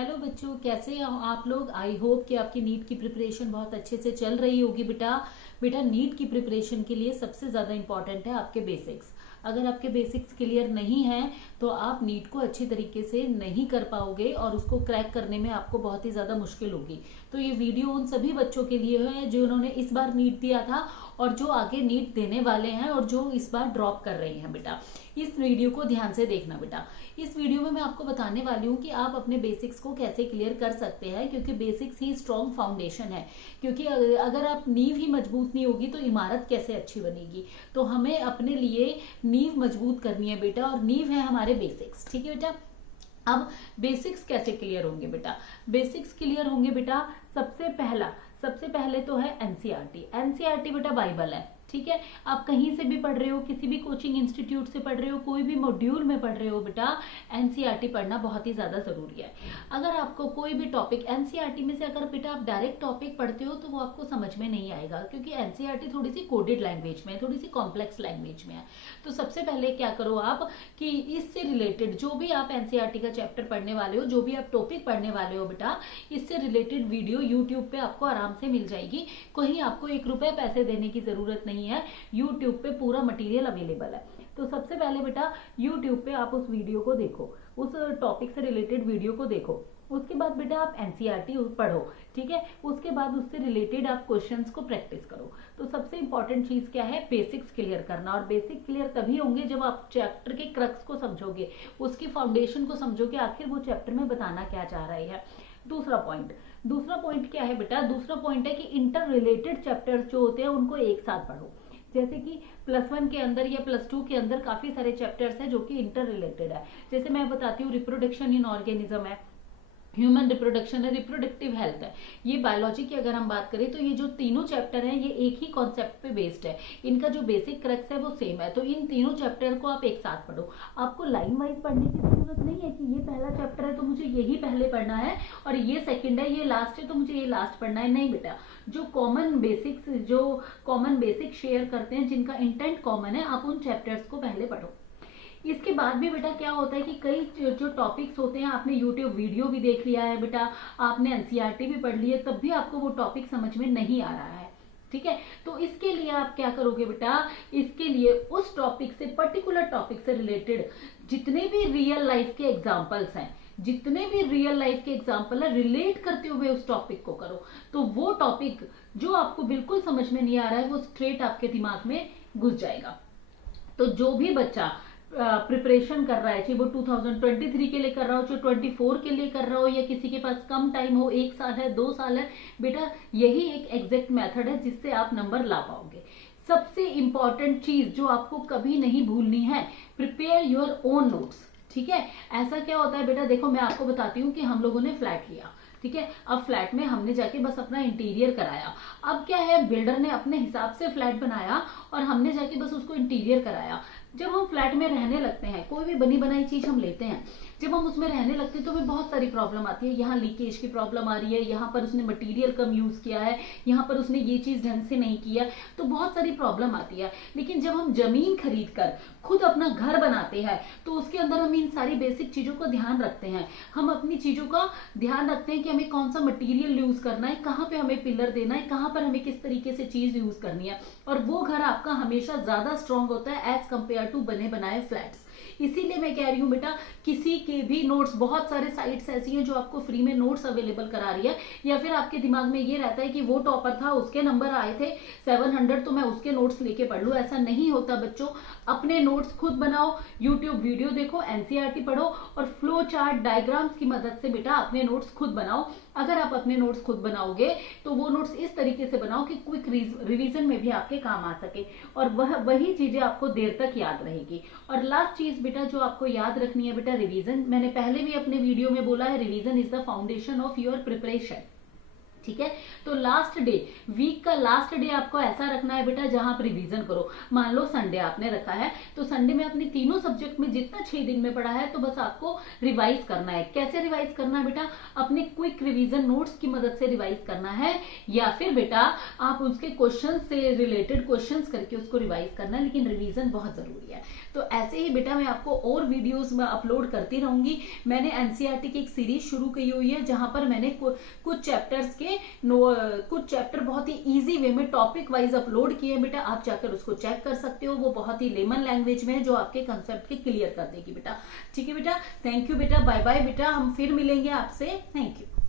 Hello बच्चों, कैसे हैं आप लोग। आई होप कि आपकी नीट की प्रिपरेशन बहुत अच्छे से चल रही होगी। बेटा बेटा नीट की प्रिपरेशन के लिए सबसे ज़्यादा इंपॉर्टेंट है आपके बेसिक्स। अगर आपके बेसिक्स क्लियर नहीं हैं तो आप नीट को अच्छी तरीके से नहीं कर पाओगे और उसको क्रैक करने में आपको बहुत ही ज़्यादा मुश्किल होगी। तो ये वीडियो उन सभी बच्चों के लिए है जिन्होंने इस बार नीट दिया था और जो आगे नीट देने वाले हैं और जो इस बार ड्रॉप कर रही हैं। बेटा इस वीडियो को ध्यान से देखना। बेटा इस वीडियो में मैं आपको बताने वाली हूँ कि आप अपने बेसिक्स को कैसे क्लियर कर सकते हैं, क्योंकि बेसिक्स ही स्ट्रॉन्ग फाउंडेशन है। क्योंकि अगर आप नींव ही मजबूत नहीं होगी तो इमारत कैसे अच्छी बनेगी। तो हमें अपने लिए नींव मजबूत करनी है बेटा, और नींव है हमारे बेसिक्स। ठीक है बेटा। अब बेसिक्स कैसे क्लियर होंगे बेटा। बेसिक्स क्लियर होंगे बेटा, सबसे पहले तो है एनसीईआरटी। एनसीईआरटी बेटा बाइबल है। ठीक है, आप कहीं से भी पढ़ रहे हो, किसी भी कोचिंग इंस्टीट्यूट से पढ़ रहे हो, कोई भी मॉड्यूल में पढ़ रहे हो, बेटा एनसीईआरटी पढ़ना बहुत ही ज्यादा जरूरी है। अगर आपको कोई भी टॉपिक एनसीईआरटी में से अगर बेटा आप डायरेक्ट टॉपिक पढ़ते हो तो वो आपको समझ में नहीं आएगा, क्योंकि एनसीईआरटी थोड़ी सी कोडेड लैंग्वेज में है, थोड़ी सी कॉम्प्लेक्स लैंग्वेज में है। तो सबसे पहले क्या करो आप कि इससे रिलेटेड जो भी आप एनसीईआरटी का चैप्टर पढ़ने वाले हो, जो भी आप टॉपिक पढ़ने वाले हो बेटा, इससे रिलेटेड वीडियो यूट्यूब पे आपको आराम से मिल जाएगी। कहीं आपको 1 रुपए पैसे देने की जरूरत नहीं है। यूट्यूब पे पूरा मटेरियल अवेलेबल है। तो सबसे पहले बेटा यूट्यूब पे आप उस वीडियो को देखो, उस टॉपिक से रिलेटेड वीडियो को देखो। उसके बाद बेटा आप एनसीईआरटी पढ़ो। ठीक है, उसके बाद उससे रिलेटेड आप क्वेश्चंस को प्रैक्टिस करो। तो सबसे इंपॉर्टेंट चीज क्या है, बेसिक्स क्लियर करना। और बेसिक क्लियर तभी होंगे जब आप चैप्टर के क्रक्स को समझोगे, उसकी फाउंडेशन को समझोगे, आखिर वो चैप्टर में बताना क्या चाह रही है। दूसरा पॉइंट क्या है बेटा, दूसरा पॉइंट है कि इंटर रिलेटेड चैप्टर्स जो होते हैं उनको एक साथ पढ़ो। जैसे कि +1 के अंदर या +2 के अंदर काफी सारे चैप्टर्स हैं जो कि इंटर रिलेटेड है। जैसे मैं बताती हूँ, रिप्रोडक्शन इन ऑर्गेनिज्म है, ह्यूमन रिप्रोडक्शन है, रिप्रोडक्टिव हेल्थ है। ये बायोलॉजी की अगर हम बात करें तो ये जो तीनों चैप्टर हैं ये एक ही कॉन्सेप्ट पे बेस्ड है। इनका जो बेसिक क्रक्स है वो सेम है। तो इन तीनों चैप्टर को आप एक साथ पढ़ो। आपको लाइन वाइज पढ़ने की जरूरत नहीं है कि ये पहला चैप्टर है तो मुझे यही पहले पढ़ना है और ये सेकंड है, ये लास्ट है तो मुझे ये लास्ट पढ़ना है। नहीं बेटा, जो कॉमन बेसिक शेयर करते हैं, जिनका इंटेंट कॉमन है, आप उन चैप्टर्स को पहले पढ़ो। इसके बाद भी बेटा क्या होता है कि कई जो टॉपिक्स होते हैं, आपने यूट्यूब वीडियो भी देख लिया है बेटा, आपने एनसीईआरटी भी पढ़ ली है, तब भी आपको वो टॉपिक समझ में नहीं आ रहा है। ठीक है, तो इसके लिए आप क्या करोगे बेटा, इसके लिए उस टॉपिक से, पर्टिकुलर टॉपिक से रिलेटेड जितने भी रियल लाइफ के एग्जाम्पल्स हैं, जितने भी रियल लाइफ के एग्जाम्पल है, रिलेट करते हुए उस टॉपिक को करो। तो वो टॉपिक जो आपको बिल्कुल समझ में नहीं आ रहा है वो स्ट्रेट आपके दिमाग में घुस जाएगा। तो जो भी बच्चा प्रिपरेशन कर रहा है, चाहे वो 2023 के लिए कर रहा हो, चाहे 24 के लिए कर रहा हो, या किसी के पास कम टाइम हो, 1 साल है, 2 साल है, बेटा यही एक एग्जैक्ट मेथड है जिससे आप नंबर ला पाओगे। सबसे इंपॉर्टेंट चीज जो आपको कभी नहीं भूलनी है, प्रिपेयर योर ओन नोट्स। ठीक है, ऐसा क्या होता है बेटा, देखो मैं आपको बताती हूँ कि हम लोगों ने फ्लैट लिया। ठीक है, अब फ्लैट में हमने जाके बस अपना इंटीरियर कराया। अब क्या है, बिल्डर ने अपने हिसाब से फ्लैट बनाया और हमने जाके बस उसको इंटीरियर कराया। जब हम फ्लैट में रहने लगते हैं, कोई भी बनी बनाई चीज हम लेते हैं, जब हम उसमें रहने लगते हैं तो हमें बहुत सारी प्रॉब्लम आती है। यहाँ लीकेज की प्रॉब्लम आ रही है, यहाँ पर उसने मटेरियल कम यूज किया है, यहाँ पर उसने ये चीज ढंग से नहीं किया, तो बहुत सारी प्रॉब्लम आती है। लेकिन जब हम जमीन खरीद कर खुद अपना घर बनाते हैं तो उसके अंदर हम इन सारी बेसिक चीजों का ध्यान रखते हैं। हम अपनी चीजों का ध्यान रखते हैं कि हमें कौन सा मटेरियल यूज करना है, कहाँ पे हमें पिलर देना है, कहाँ पर हमें किस तरीके से चीज यूज करनी है, और वो घर आपका हमेशा ज्यादा स्ट्रांग होता है एज कंपेयर टू बने बनाए फ्लैट्स। इसीलिए मैं कह रही हूँ बेटा, किसी के भी नोट्स, बहुत सारे साइट्स ऐसी हैं जो आपको फ्री में नोट्स अवेलेबल करा रही है, या फिर आपके दिमाग में ये रहता है कि वो टॉपर था, उसके नंबर आए थे 700 तो मैं उसके नोट्स लेके पढ़ लूँ। ऐसा नहीं होता बच्चों, अपने नोट्स खुद बनाओ, यूट्यूब वीडियो देखो, एनसीईआरटी पढ़ो और फ्लो चार्ट डायग्राम्स की मदद से बेटा अपने नोट्स खुद बनाओ। अगर आप अपने नोट्स खुद बनाओगे तो वो नोट्स इस तरीके से बनाओ कि क्विक रिवीजन में भी आपके काम आ सके, और वही चीजें आपको देर तक याद रहेगी। और लास्ट चीज बेटा जो आपको याद रखनी है बेटा, रिवीजन। मैंने पहले भी अपने वीडियो में बोला है, revision is the foundation of your preparation. ठीक है। तो लास्ट डे, वीक का लास्ट डे आपको ऐसा रखना है बेटा जहां आप रिवीजन करो। मान लो संडे आपने रखा है, तो संडे में अपनी तीनों सब्जेक्ट में जितना 6 दिन में पढ़ा है तो बस आपको रिवाइज करना है। कैसे रिवाइज करना है बेटा? अपने क्विक रिवीजन नोट्स की मदद से रिवाइज करना है, या फिर बेटा आप उसके क्वेश्चन से रिलेटेड क्वेश्चंस करके उसको रिवाइज करना है, लेकिन रिवीजन बहुत जरूरी है। तो ऐसे ही बेटा मैं आपको और वीडियोस में अपलोड करती रहूंगी। मैंने एनसीईआरटी की एक सीरीज शुरू की हुई है जहां पर मैंने कुछ चैप्टर्स के कुछ चैप्टर बहुत ही इजी वे में टॉपिक वाइज अपलोड किए हैं बेटा। आप जाकर उसको चेक कर सकते हो, वो बहुत ही लेमन लैंग्वेज में है जो आपके कंसेप्ट के क्लियर कर देगी बेटा। ठीक है बेटा, थैंक यू बेटा, बाय बाय बेटा, हम फिर मिलेंगे आपसे, थैंक यू।